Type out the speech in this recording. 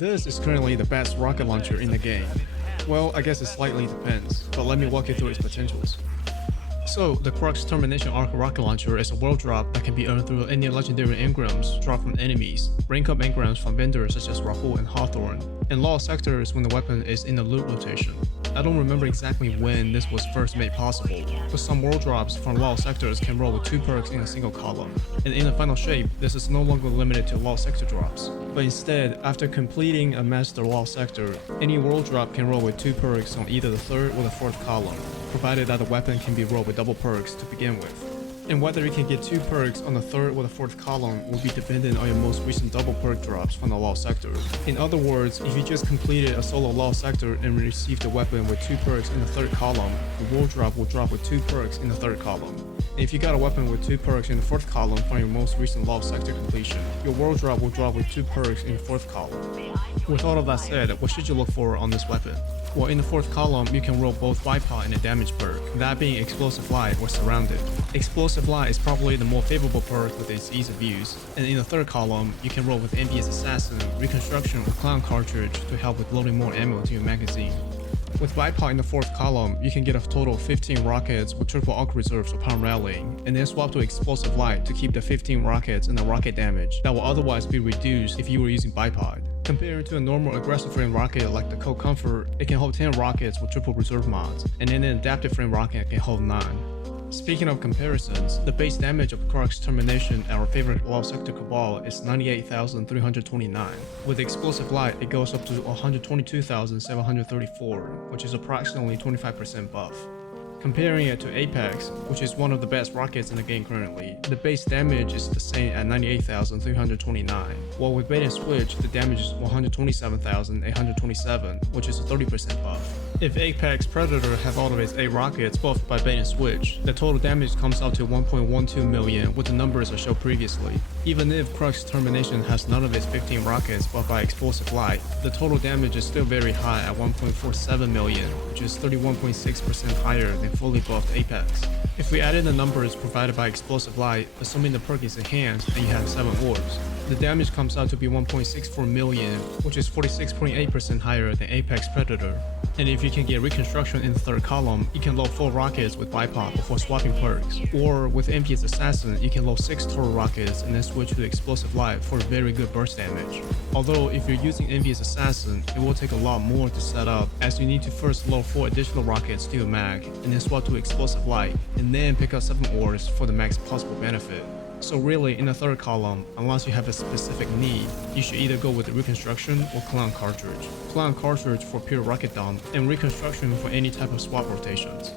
This is currently the best rocket launcher in the game. Well, I guess it slightly depends, but let me walk you through its potentials. So, the Crux Termination IV rocket launcher is a world drop that can be earned through any legendary engrams dropped from enemies, rank up engrams from vendors such as Rahul and Hawthorne, and lost sectors when the weapon is in a loot rotation. I don't remember exactly when this was first made possible, but some world drops from lost sectors can roll with 2 perks in a single column, and in the final shape, this is no longer limited to lost sector drops. But instead, after completing a master lost sector, any world drop can roll with 2 perks on either the 3rd or the 4th column, provided that the weapon can be rolled with double perks to begin with. And whether you can get 2 perks on the 3rd or the 4th column will be dependent on your most recent double perk drops from the lost sector. In other words, if you just completed a solo lost sector and received the weapon with 2 perks in the 3rd column, the world drop will drop with 2 perks in the 3rd column. And if you got a weapon with 2 perks in the 4th column from your most recent lost sector completion, your world drop will drop with 2 perks in the 4th column. With all of that said, what should you look for on this weapon? Well, in the 4th column, you can roll both Bipod and a damage perk, that being Explosive Light or Surrounded. Explosive Light is probably the more favorable perk with its ease of use, and in the 3rd column, you can roll with Envious Assassin, Reconstruction, or Clown cartridge to help with loading more ammo to your magazine. With Bipod in the 4th column, you can get a total of 15 rockets with triple arc reserves upon rallying, and then swap to Explosive Light to keep the 15 rockets and the rocket damage that will otherwise be reduced if you were using Bipod. Compared to a normal aggressive frame rocket like the Comfort, it can hold 10 rockets with triple reserve mods, and then an adaptive frame rocket can hold 9. Speaking of comparisons, the base damage of Crux Termination at our favorite lost sector Cabal is 98,329. With Explosive Light, it goes up to 122,734, which is approximately 25% buff. Comparing it to Apex, which is one of the best rockets in the game currently, the base damage is the same at 98,329, while with bait and switch, the damage is 127,827, which is a 30% buff. If Apex Predator have all of its 8 rockets buffed by bait and switch, the total damage comes out to 1.12 million with the numbers I showed previously. Even if Crux Termination has none of its 15 rockets buffed by Explosive Light, the total damage is still very high at 1.47 million, which is 31.6% higher than fully buffed Apex. If we added the numbers provided by Explosive Light, assuming the perk is enhanced and you have 7 orbs, the damage comes out to be 1.64 million, which is 46.8% higher than Apex Predator. And if you can get Reconstruction in the 3rd column, you can load 4 rockets with Bipod before swapping perks. Or with Envious Assassin, you can load 6 total rockets and then switch to Explosive Light for very good burst damage. Although if you're using Envious Assassin, it will take a lot more to set up, as you need to first load 4 additional rockets to your mag, and then swap to Explosive Light, and then pick up 7 ores for the max possible benefit. So really, in the 3rd column, unless you have a specific need, you should either go with the Reconstruction or Clown cartridge. Clown cartridge for pure rocket dump, and Reconstruction for any type of swap rotations.